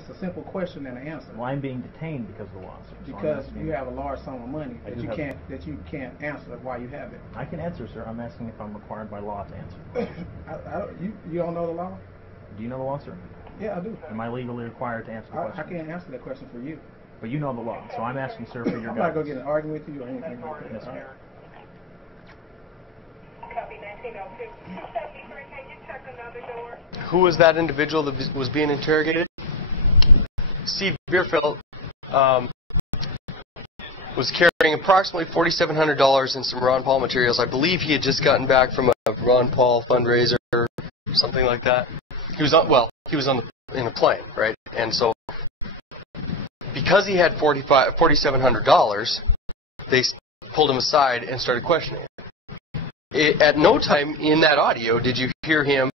It's a simple question and an answer. Well, I'm being detained because of the law, sir. Because you have a large sum of money that you can't answer why you have it. I can answer, sir. I'm asking if I'm required by law to answer. You don't know the law? Do you know the law, sir? Yeah, I do. Am I legally required to answer the question? I can't answer that question for you. But you know the law, so I'm asking, sir, for your guidance. I'm not going to get an argument with you or anything like that. Yes, sir. Copy 1902. 273, can you check another door? Who was that individual that was being interrogated? Steve Bierfeld was carrying approximately $4,700 in some Ron Paul materials. I believe he had just gotten back from a Ron Paul fundraiser or something like that. He was in a plane, right? And so, because he had $4,700, they pulled him aside and started questioning him. At no time in that audio did you hear him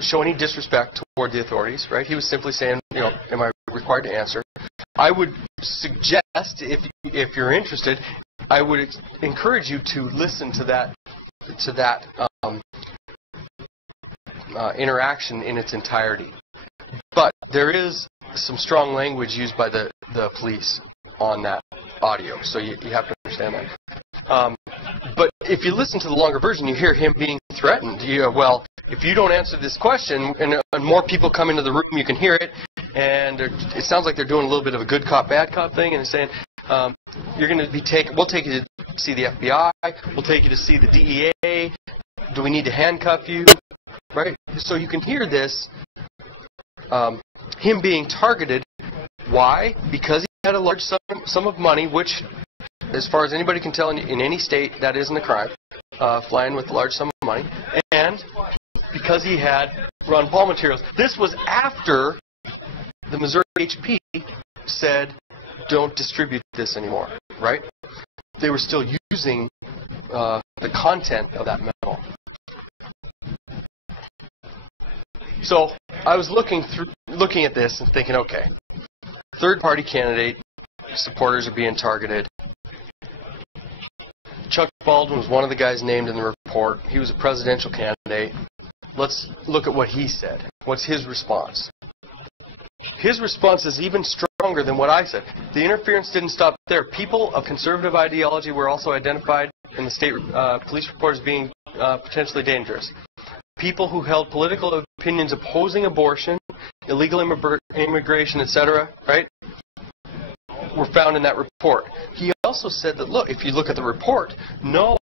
show any disrespect toward the authorities, right? He was simply saying, you know, am I required to answer? I would suggest, if you're interested, I would encourage you to listen to that interaction in its entirety. But there is some strong language used by the police on that audio, so you have to understand that. But if you listen to the longer version, you hear him being threatened. Well, if you don't answer this question, and more people come into the room, you can hear it, and it sounds like they're doing a little bit of a good cop, bad cop thing, and saying, you're going to be we'll take you to see the FBI, we'll take you to see the DEA, do we need to handcuff you? Right? So you can hear this, him being targeted. Why? Because he had a large sum of money, which, as far as anybody can tell in any state, that isn't a crime, flying with a large sum of money, and because he had Ron Paul materials. This was after the Missouri HP said, don't distribute this anymore, right? They were still using the content of that memo. So I was looking at this and thinking, okay, third-party candidate supporters are being targeted. Chuck Baldwin was one of the guys named in the report. He was a presidential candidate. Let's look at what he said. What's his response? His response is even stronger than what I said. The interference didn't stop there. People of conservative ideology were also identified in the state police report as being potentially dangerous. People who held political opinions opposing abortion, illegal immigration, etc., right, were found in that report. He also said that, look, if you look at the report, no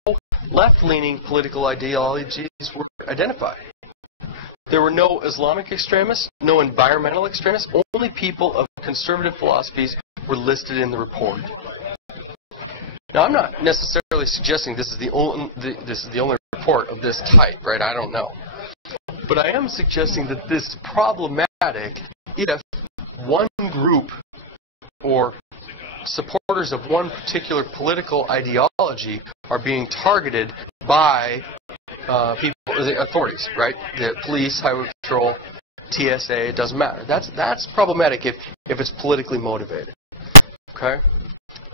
left-leaning political ideologies were identified. There were no Islamic extremists, no environmental extremists, only people of conservative philosophies were listed in the report. Now, I'm not necessarily suggesting this is the only report of this type, right? I don't know. But I am suggesting that this is problematic if one group or supporters of one particular political ideology are being targeted by the authorities, right? The police, highway patrol, TSA, it doesn't matter. That's problematic if it's politically motivated. Okay?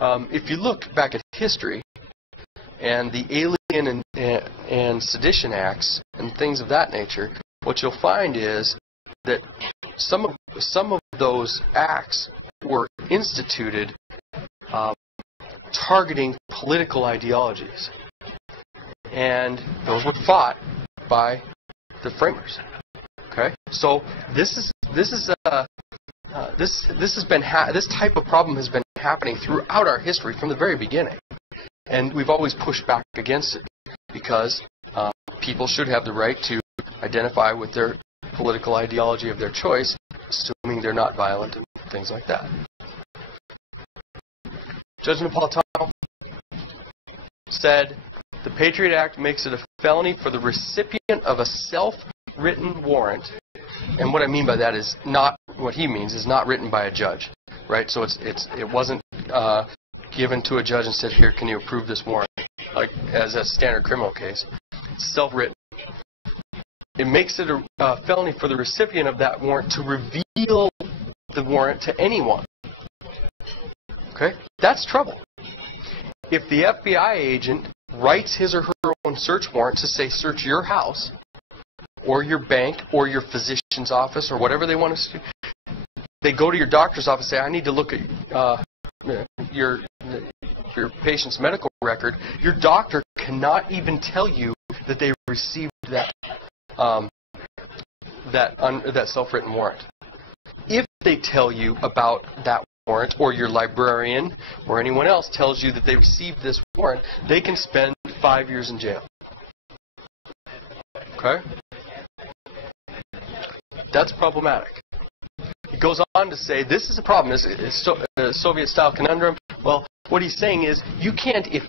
If you look back at history and the Alien and Sedition Acts and things of that nature, what you'll find is that some of those acts were instituted targeting political ideologies, and those were fought by the framers. Okay, so this type of problem has been happening throughout our history from the very beginning, and we've always pushed back against it because people should have the right to identify with their political ideology of their choice, assuming they're not violent and things like that. Judge Napolitano said, the Patriot Act makes it a felony for the recipient of a self-written warrant. And what I mean by that is not, what he means is not written by a judge, right? So it wasn't given to a judge and said, here, can you approve this warrant, like as a standard criminal case. It's self-written. It makes it a felony for the recipient of that warrant to reveal the warrant to anyone. Okay? That's trouble. If the FBI agent writes his or her own search warrant to say search your house or your bank or your physician's physician's office or whatever they want to do. They go to your doctor's office and say, I need to look at your patient's medical record. Your doctor cannot even tell you that they received that self-written warrant. If they tell you about that warrant, or your librarian or anyone else tells you that they received this warrant, they can spend 5 years in jail. Okay? That's problematic. He goes on to say, this is a problem. This is a Soviet-style conundrum. Well, what he's saying is, you can't, if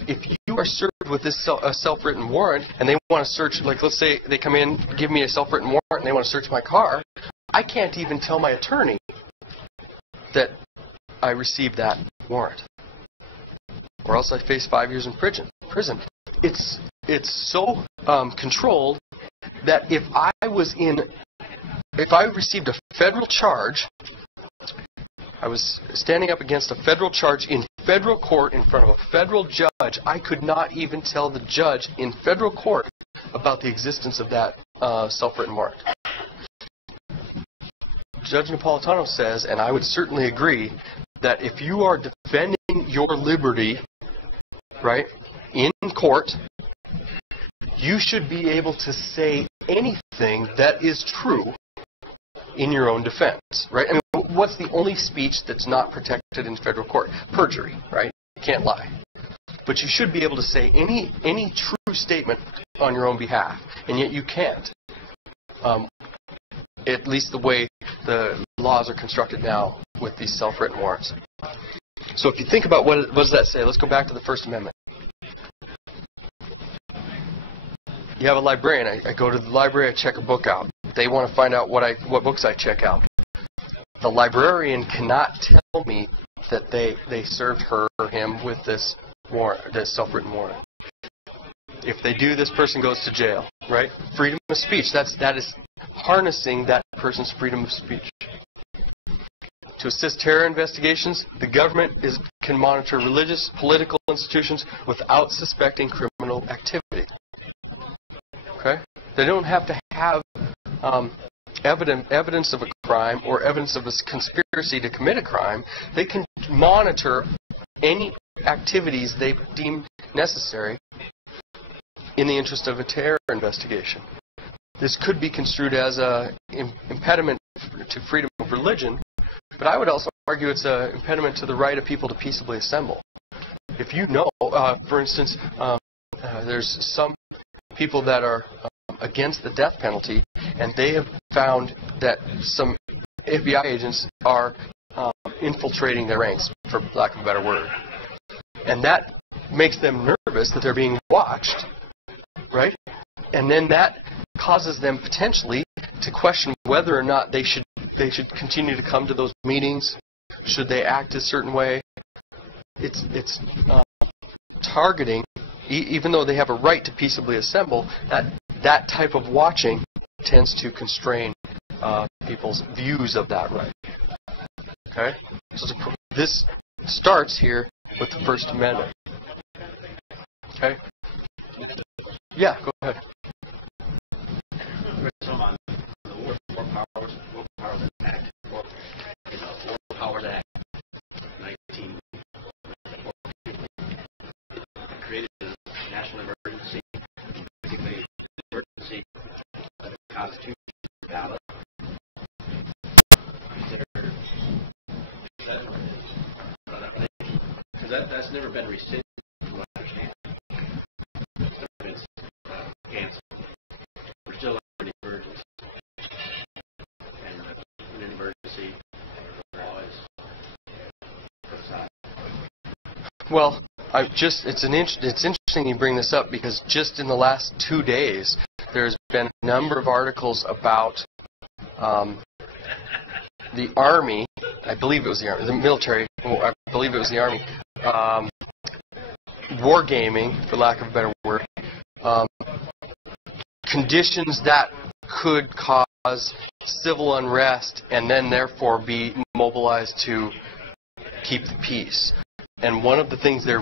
you are served with this self-written warrant, and they want to search, like let's say they come in, give me a self-written warrant, and they want to search my car, I can't even tell my attorney that I received that warrant, or else I face 5 years in prison. It's so controlled that if I received a federal charge, I was standing up against a federal charge in federal court in front of a federal judge, I could not even tell the judge in federal court about the existence of that self-written warrant. Judge Napolitano says, and I would certainly agree, that if you are defending your liberty, right, in court, you should be able to say anything that is true in your own defense, right? I mean, what's the only speech that's not protected in federal court? Perjury, right? You can't lie. But you should be able to say any true statement on your own behalf, and yet you can't. At least the way the laws are constructed now with these self-written warrants. So if you think about what does that say, let's go back to the First Amendment. You have a librarian. I go to the library, I check a book out. They want to find out what books I check out. The librarian cannot tell me that they served her or him with this warrant, this self-written warrant. If they do, this person goes to jail, right? Freedom of speech. That is harnessing that person's freedom of speech. To assist terror investigations, the government can monitor religious, political institutions without suspecting criminal activity. Okay? They don't have to have evidence of a crime or evidence of a conspiracy to commit a crime. They can monitor any activities they deem necessary in the interest of a terror investigation. This could be construed as an impediment to freedom of religion, but I would also argue it's an impediment to the right of people to peaceably assemble. If you know, for instance, there's some people that are against the death penalty, and they have found that some FBI agents are infiltrating their ranks, for lack of a better word. And that makes them nervous that they're being watched, right? And then that causes them potentially to question whether or not they should continue to come to those meetings. Should they act a certain way? It's targeting, even though they have a right to peaceably assemble, that type of watching tends to constrain people's views of that right. Okay? So this starts here with the First Amendment. Okay? Yeah, go ahead. Powers Act, 19 created a national emergency, constitution ballot. Because that's never been rescinded, from what I understand. It's never been canceled. We're still in an emergency. And in an emergency, law is put aside. Well, it's interesting you bring this up, because just in the last 2 days, there's been a number of articles about the Army. I believe it was the Army, the military. I believe it was the Army. Wargaming, for lack of a better word, conditions that could cause civil unrest and then therefore be mobilized to keep the peace. And one of the things they're